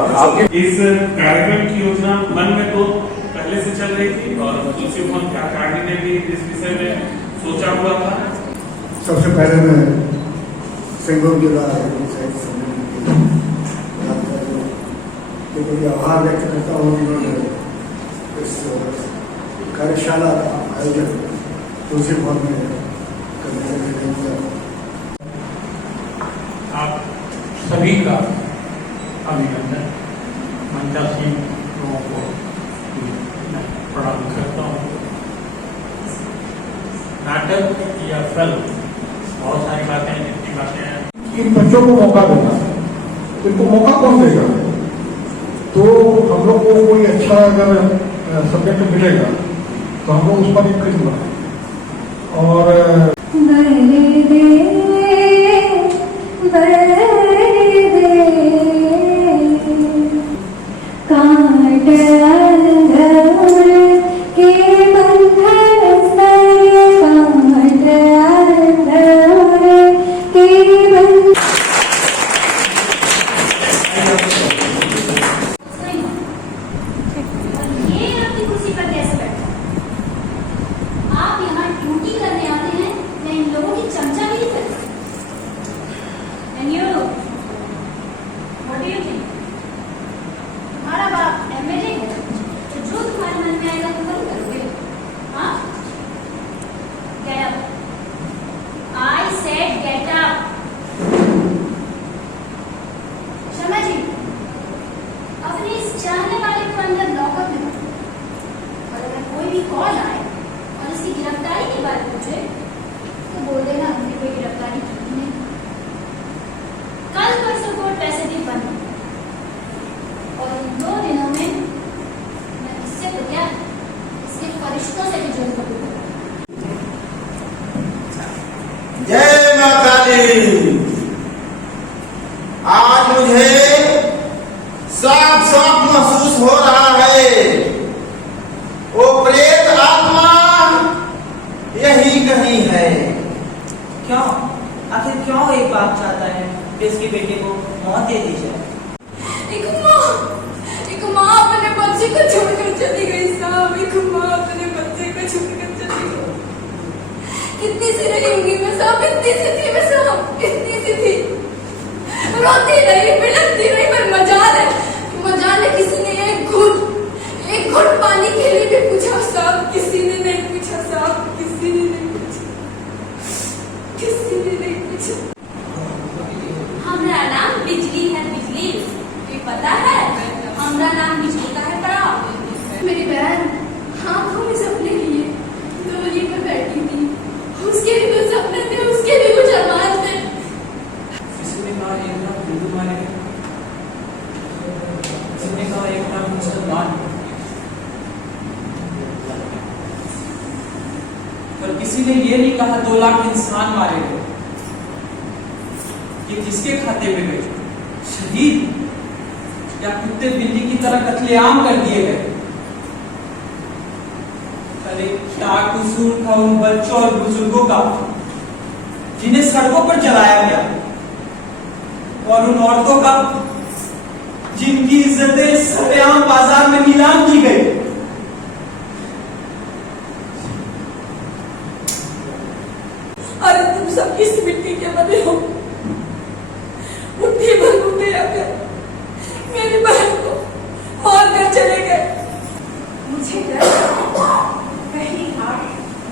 और आपके इस कार्यक्रम की योजना मन में तो पहले से चल रही थी और तुलसी भवन अकादमी ने भी इस विषय में सोचा हुआ था। सबसे पहले मैं सिंहभूम जिला के लिए आभार व्यक्त करता हूँ। उन्होंने इस कार्यशाला का आयोजन तुलसी भवन में करने के लिए आप सभी का अभिनंदन। मंचासीन लोगों को प्रणाम करता हूँ। नाटक या फिल्म बहुत सारी बातें हैं, जितनी बातें हैं इन बच्चों को मौका देना, इनको मौका कौन देगा? तो हम लोग को कोई अच्छा अगर सब्जेक्ट मिलेगा तो हम लोग उस पर एक फिल्म बनाएंगे। और कॉल आए और इसकी गिरफ्तारी की बात पूछे तो बोल देना हमने कोई गिरफ्तारी की नहीं। कल परसों कोर्ट वैसे भी बंद है और इन 2 दिनों में मैं इससे तो क्या इसके फरिश्तों से भी जुड़ सकूंगा। जय माता दी। आज मुझे साफ साफ महसूस हो रहा है वो प्रेत आत्मा यही कहीं है। क्यों? आखिर क्यों एक बाप चाहता है कि इसके बेटे को मौत दे दी जाए? एक माँ अपने बच्चे को छोड़कर चली गई साहब। एक माँ अपने बच्चे को छोड़कर चली गई। कितनी सी रही होंगी मैं साहब, इतनी सी थी मैं साहब, इतनी सी थी। रोती रही, बिलखती रही, पर मजाल है किसी ने एक घुट पानी के लिए भी पूछा साहब, किसी ने नहीं पूछा साहब, किसी ने नहीं पूछा, किसी ने नहीं पूछा। हमारा नाम बिजली है, बिजली ये पता है? हमारा नाम बिजली का है पड़ा। मेरी बहन आंखों में सपने लिए डोली पर बैठी थी, उसके भी कुछ सपने थे, उसके भी कुछ अरमान थे। किसी ने कहा एक नाम हिंदू मानेगा, किसी ने कहा एक नाम मुसलमान, पर किसी ने ये नहीं कहा 2 लाख इंसान मारे गए। ये किसके खाते में गए? शहीद या कुत्ते बिल्ली की तरह कत्लेआम कर दिए गए? अरे क्या कसूर था उन बच्चों और बुजुर्गों का जिन्हें सड़कों पर जलाया गया, और उन औरतों का जिनकी इज्जतें सरेआम बाजार में नीलाम की गई। अरे तुम सब किस मिट्टी के बने हो? मुट्ठी भर लूटे आकर मेरी बहन को मार कर चले गए। मुझे डर कहीं आप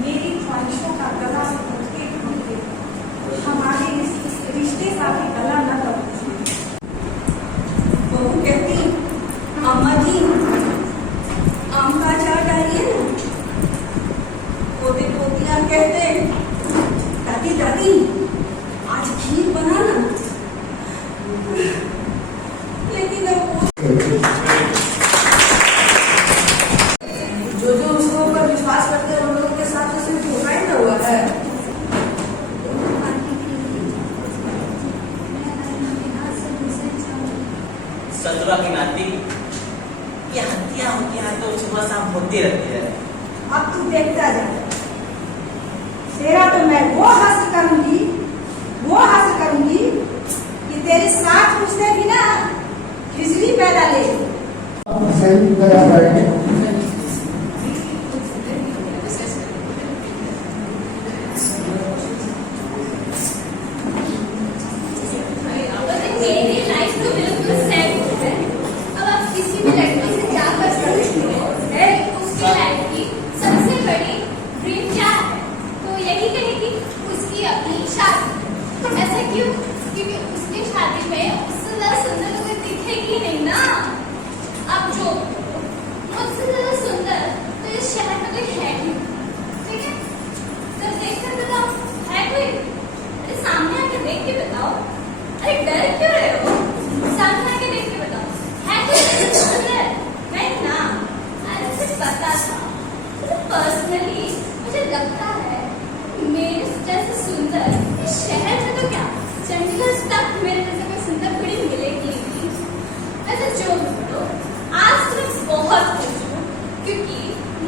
मेरी ख्वाहिशों का गला घोट के हमारे इस रिश्ते का भी गला न दबा। बहू कहती अम्मा जी आम का अचार डालिए ना। पोते पोतियां कहते दादी दादी आज खीर बनाना। लेकिन जो उसको ऊपर विश्वास करते हैं उन लोगों के साथ तो सिर्फ धोखा ही ना हुआ है। ससुरा की नाती ये हत्या होती है तो सुबह शाम होती रहती है। अब तू देखता जा, तेरा तो मैं वो हासिल करूंगी कि तेरे साथ उसने भी ना खिचड़ी पैदा ही तैयार रहेंगे। मेरी लाइफ तो बिल्कुल सेट है। अब आप किसी भी लड़की से क्या कर सकते हैं? उसकी लाइफ की सबसे बड़ी ड्रीम क्या है? तो यही कहेगी उसकी अपनी शादी। ऐसा क्यों? क्योंकि उसकी शादी में उससे ज्यादा सुंदर तो कोई दिखेगी नहीं ना। अब जो मुझसे ज्यादा सुंदर तो इस शहर में कोई है ही, ठीक है? जब देखकर बताओ है कोई? अरे सामने आके देख के बताओ। अरे डर क्यों रहे हो? सामने आके देख के बताओ है कोई सुंदर? नहीं ना। अरे मुझे पता था। पर्सनली मुझे लगता है मेरे जैसे सुंदर इस शहर में तो क्या चंडीगढ़ तक मेरे जैसे कोई सुंदर कुड़ी मिलेगी नहीं। ऐसे जो बोलो आज तो मैं बहुत खुश हूँ क्योंकि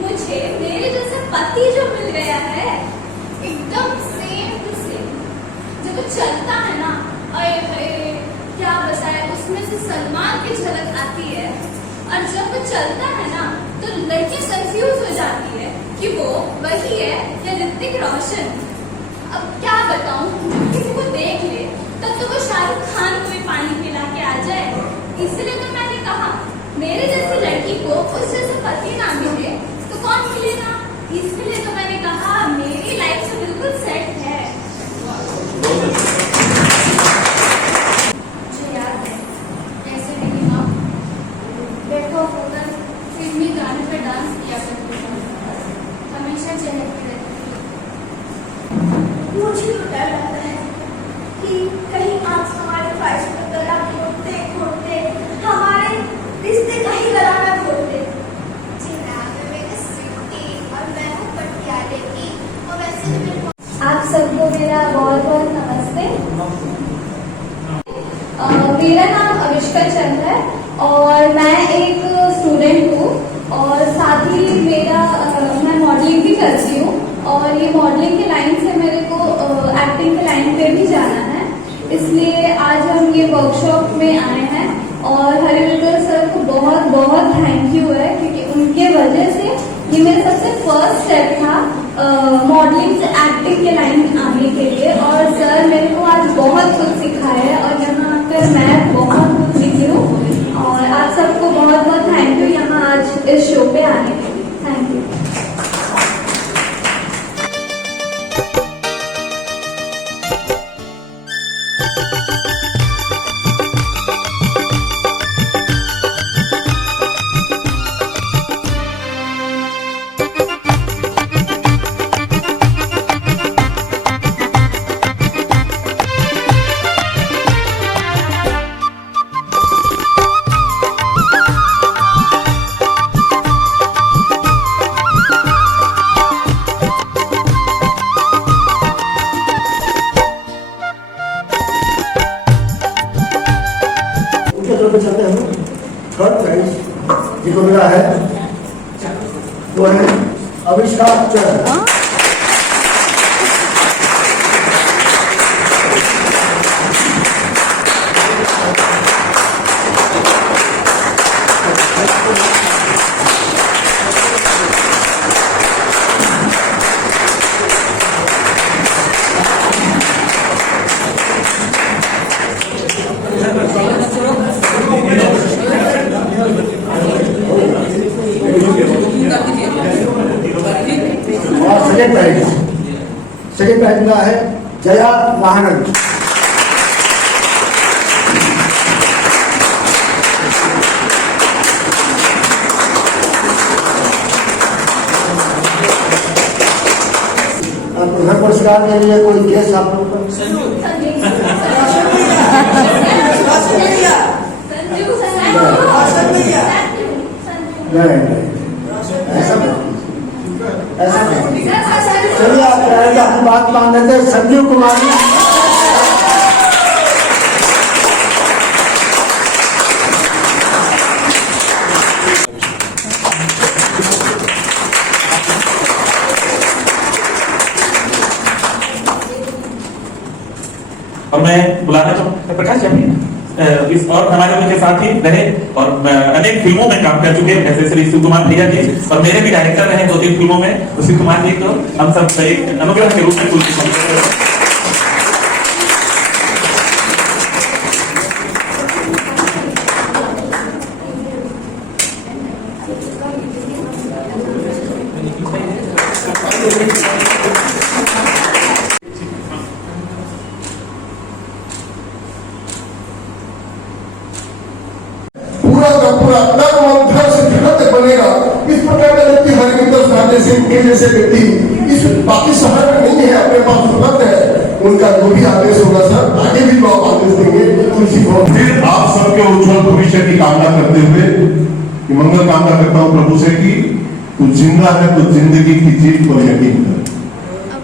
मुझे मेरे जैसे पति जो मिल गया है एकदम सेम टू सेम। जब वो चलता है ना, अरे अरे क्या बताए, उसमें से सलमान की झलक आती है। और जब वो चलता है ना तो लड़की कंफ्यूज हो जाती है कि वो वही है या ऋतिक रोशन। अब क्या बताऊं, किसी को देख ले तब तो वो शाहरुख खान को भी पानी पिला के आ जाए। इसलिए तो मैंने कहा मेरे जैसी लड़की को उस जैसे पति ना मिले तो कौन मिलेगा। इसलिए तो मैंने कहा मेरी लाइफ से बिल्कुल सेट है। मुझे याद है ऐसे मेरी माँ बैठो होकर फिल्मी गाने पर डांस किया करती थी, हमेशा चहकती रहती थी। मुझे तो डर लगता है कि कहीं आज हमारे ख्वाहिश को गला घोटते घोटते हमारे रिश्ते कहीं गला ना घोटते। जी मेरे सिटी और मैं हूँ पटियाले की और वैसे भी आप सबको मेरा बहुत बहुत नमस्ते। मेरा नाम अविष्का चंद है और मैं एक स्टूडेंट हूँ और साथ ही मैं मॉडलिंग भी करती हूँ और ये मॉडलिंग के लाइन से मेरे को एक्टिंग के लाइन पे भी जाना है। इसलिए आज हम ये वर्कशॉप में आए हैं और हरिविंदर सर को बहुत बहुत थैंक यू है क्योंकि उनके वजह से ये मेरा सबसे फर्स्ट स्टेप था मॉडलिंग से एक्टिंग के लाइन में आने के लिए। और सर मेरे को आज बहुत कुछ सिखाया है और यहाँ आकर मैं बहुत कुछ सीखी हूँ और आप सबको बहुत बहुत थैंक यू यहाँ आज इस शो पे आने के लिए। Thank you. चलते हैं थर्ड प्राइज जिसको मिला है वो है अविष्का चंद। सेकेंड प्राइज मिला है जया महानंद। प्रथम पुरस्कार के लिए कोई गेस्ट आप लोगों को? ऐसा नहीं। चलिए आप अपनी बात मान लेते हैं। संजीव कुमार और मैं बुलाना चाहूँ प्रकाश जी इस और हमारे उनके साथ ही रहे और अनेक फिल्मों में काम कर चुके हैं, जैसे श्री शिव कुमार भैया जी, और मेरे भी डायरेक्टर रहे 2-3 फिल्मों में। शिव कुमार जी को हम सब एक अनुग्रह के रूप में तुलसी समझते हैं। पूरा का पूरा तन मन धन से जगत बनेगा। इस प्रकार का व्यक्ति हरिमिंदर साधे सिंह के जैसे व्यक्ति इस बाकी शहर में नहीं है, अपने पास उपलब्ध है। उनका जो भी आदेश होगा सर, आगे भी लोग आदेश देंगे। तुलसी भवन फिर आप सबके उज्जवल भविष्य की कामना करते हुए कि मंगल कामना करता हूँ प्रभु से कि तू जिंदा है तो जिंदगी की जीत पर यकीन कर,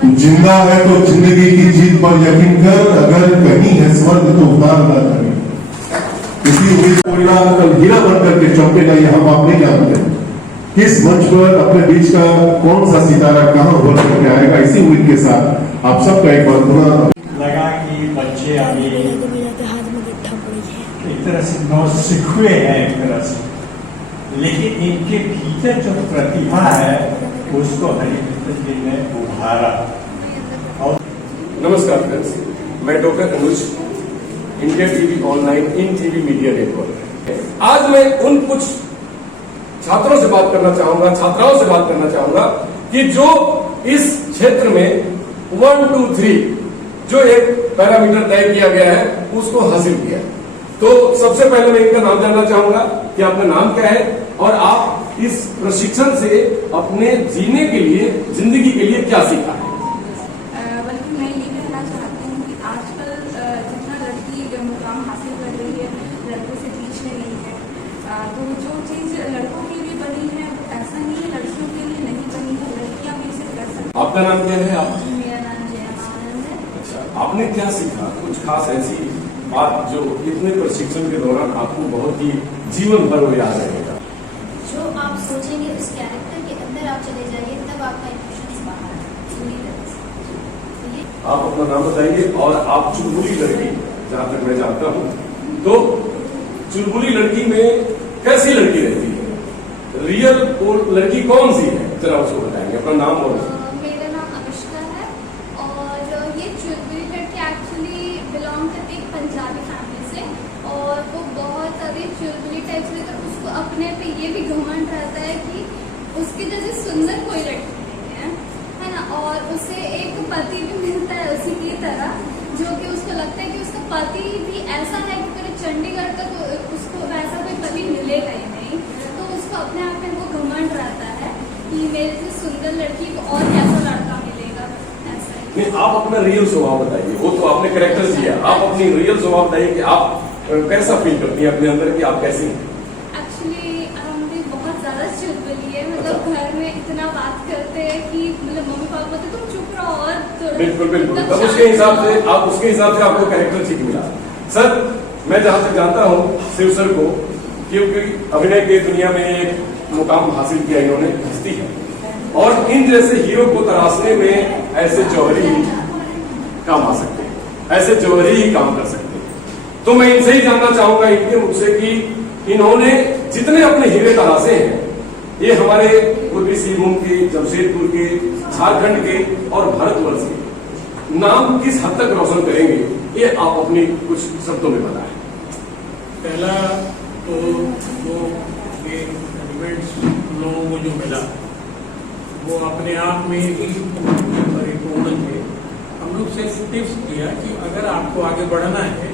तू जिंदा है तो जिंदगी की जीत पर यकीन कर, अगर कहीं है स्वर्ग तो उतार न करें। इसी उम्मीद कल हीरा बनकर के चमकेगा, ये हम आप नहीं जानते किस मंच पर अपने बीच का कौन सा सितारा कहाँ उभर करके आएगा। इसी उम्मीद के साथ आप सबका एक बार पुनः लगा कि बच्चे अभी एक तरह से नौसिखुए हैं एक तरह से, लेकिन इनके भीतर जो प्रतिभा है उसको हरिमिंदर जी ने उभारा। और नमस्कार फ्रेंड्स, मैं doctor Anuj, India TV online in TV media network. आज मैं उन कुछ छात्रों से बात करना चाहूंगा, छात्राओं से बात करना चाहूंगा कि जो इस क्षेत्र में 1, 2, 3 जो एक पैरामीटर तय किया गया है उसको हासिल किया। तो सबसे पहले मैं इनका नाम जानना चाहूंगा कि आपका नाम क्या है और आप इस प्रशिक्षण से अपने जीने के लिए, जिंदगी के लिए क्या सीखा है। बल्कि मैं ये कहना चाहती हूँ कि आजकल जितना लड़की मुकाम हासिल कर रही है, लड़कों से पीछे नहीं है। तो जो चीज लड़कों के लिए बनी है ऐसा नहीं है लड़कियों के लिए नहीं बनी है, लड़कियां भी इसे कर सकती हैं। आपका नाम क्या है? आप? मेरा नाम जया आनंद है। अच्छा, आपने क्या सीखा? कुछ खास ऐसी बात जो इतने प्रशिक्षण के दौरान आपको बहुत ही जीवन भर वो याद रहेगा। जो आप सोचेंगे उस कैरेक्टर के अंदर आप चले जाइए, तब आपका इमोशंस बाहर आएंगे। आप अपना नाम बताइए और आप चुलबुली लड़की, जहां तक मैं जानता हूं तो चुलबुली लड़की में कैसी लड़की रहती है, रियल वो लड़की कौन सी है, जरा उसको बताएंगे। अपना नाम और मेरा नाम अविष्का है और ये चुलबुली लड़की एक्चुअली बिलोंग करती है एक पंजाबी फैमिली से, और वो बहुत अभी चुलबुली टाइप से, तो उसको अपने पे ये भी घमंड रहता है कि उसके जैसे सुंदर कोई लड़की नहीं है ना। और उसे एक पति भी मिलता है उसी की तरह, जो कि उसको लगता है कि उसका पति भी ऐसा है कि पूरे चंडीगढ़ का तो उसको वैसा कोई पति मिलेगा ही नहीं। तो उसको अपने आप में वो घमंड रहता है कि मेरे से सुंदर लड़की को और कैसा लड़का मिलेगा, ऐसा है। नहीं, आप अपना रियल स्वभाव बताइए। वो तो आपने कैरेक्टर दिया, आप अपनी रियल स्वभाव बताइए कि आप कैसा फील करती हैं अपने अंदर कि आप कैसी हैं। एक्चुअली हम भी बहुत ज्यादा चुलबुली है, मतलब घर में इतना बात करते हैं कि मतलब मम्मी पापा तो तुम चुप रहो और बिल्कुल बिल्कुल, तब उसके हिसाब से आपको कैरेक्टर ठीक मिला। सर, मैं जहां तक जानता हूं शिव सर को, क्योंकि अभिनय की दुनिया में एक मुकाम हासिल किया इन्होंने, हस्ती है, और इन जैसे हीरो को तराशने में ऐसे जौहरी ही काम आ सकते हैं, ऐसे जौहरी ही काम कर सकते हैं। तो मैं इनसे ही जानना चाहूंगा इनके मुख से कि इन्होंने जितने अपने हीरे तराशे हैं, ये हमारे पूर्वी सिंहभूम के, जमशेदपुर के, झारखंड के और भारतवर्ष के नाम किस हद तक रोशन करेंगे, ये आप अपनी कुछ शब्दों में बताएं। पहला तो वो ये इवेंट्स लोगों को जो मिला वो अपने आप में ही परिपूर्ण थे। हम लोग से टिप्स दिया कि अगर आपको आगे बढ़ना है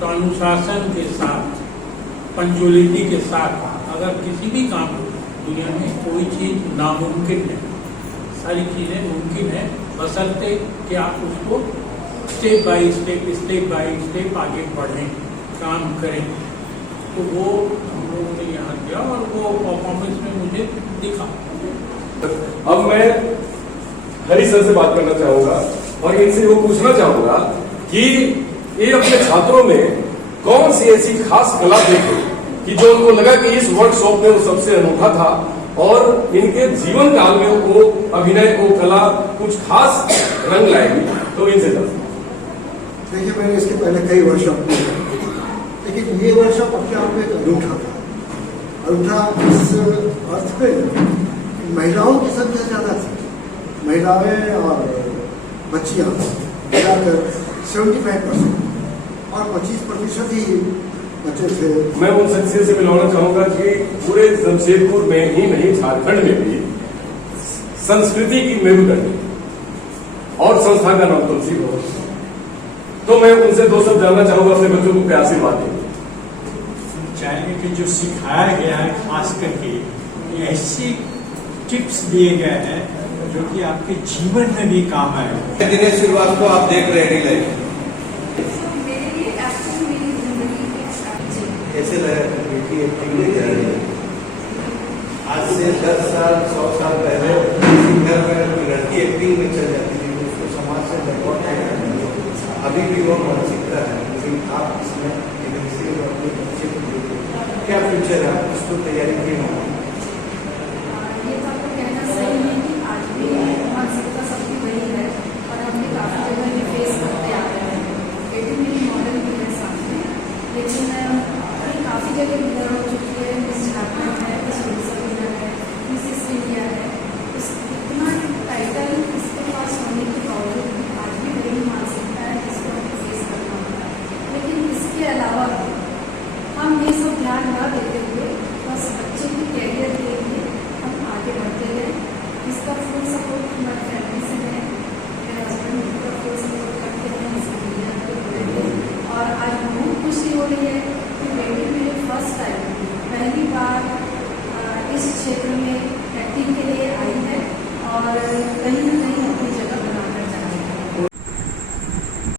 तो अनुशासन के साथ, पंचुअलिटी के साथ, अगर किसी भी काम दुनिया में कोई चीज नामुमकिन है, सारी चीजें मुमकिन है, बशर्ते कि आप उसको स्टेप बाय स्टेप आगे बढ़ें, काम करें। तो वो हम लोगों ने यहाँ किया और वो परफॉर्मेंस में मुझे दिखा। अब मैं हरी सर से बात करना चाहूंगा और इनसे वो पूछना चाहूंगा कि ये अपने छात्रों में कौन सी ऐसी खास कला देखे कि जो उनको लगा कि इस वर्कशॉप में वो सबसे अनूठा था और इनके जीवन काल में वो अभिनय को, कला कुछ खास रंग लाएगी। तो इनसे देखिए, मैंने इसके पहले कई वर्कशॉप किए। लेकिन ये वर्कशॉप अपने आप में एक अनूठा था। अनूठा इस अर्थ में महिलाओं की संख्या ज़्यादा थी। महिलाएं और बच्चियाँ मिलाकर 75% और 25% ही बच्चे थे। मैं उन शख्सियत से मिलवाना चाहूंगा कि पूरे जमशेदपुर में ही नहीं, झारखंड में भी संस्कृति की मेरुदंड और संस्था का नाम तुलसी भवन। तो मैं उनसे दो शब्द जानना चाहूंगा, अपने बच्चों को क्या आशीर्वाद देंगे। चाहेंगे कि जो सिखाया गया है खास करके ऐसी टिप्स दिए गए हैं जो कि आपके जीवन में भी काम आए। दिनेश श्रीवास्तव आप देख रहे हैं लाइव मेरे लिए एक्चुअली मेरी जिंदगी की कैसे लगा बेटी एक्टिंग में जा रही है। आज से 10 साल 100 साल पहले किसी घर में कोई लड़की एक्टिंग में चल जाती थी, उसको समाज से बैकवर्ड किया जाता। अभी भी वो मानसिकता है, लेकिन आप इसमें अपने बच्चे को क्या फ्यूचर है, उसको तैयारी की होना। ये तो आपको कहना सही है कि आज भी मानसिकता सबकी वही है और हम भी काफ़ी जगह ये फेस करते आ रहे हैं। बेटी मेरी मॉडल भी है साथ में, लेकिन अभी काफ़ी जगह इधर हो चुकी है। मिस झारखंड है, मिस उड़ीसा है, मिसेस इंडिया है। इतना टाइटल इसके पास होने के बावजूद आज भी वही मानसिकता है जिसको हमें फेस करना होता है। लेकिन इसके अलावा हम ये सब ध्यान न देते हुए बस बच्चे की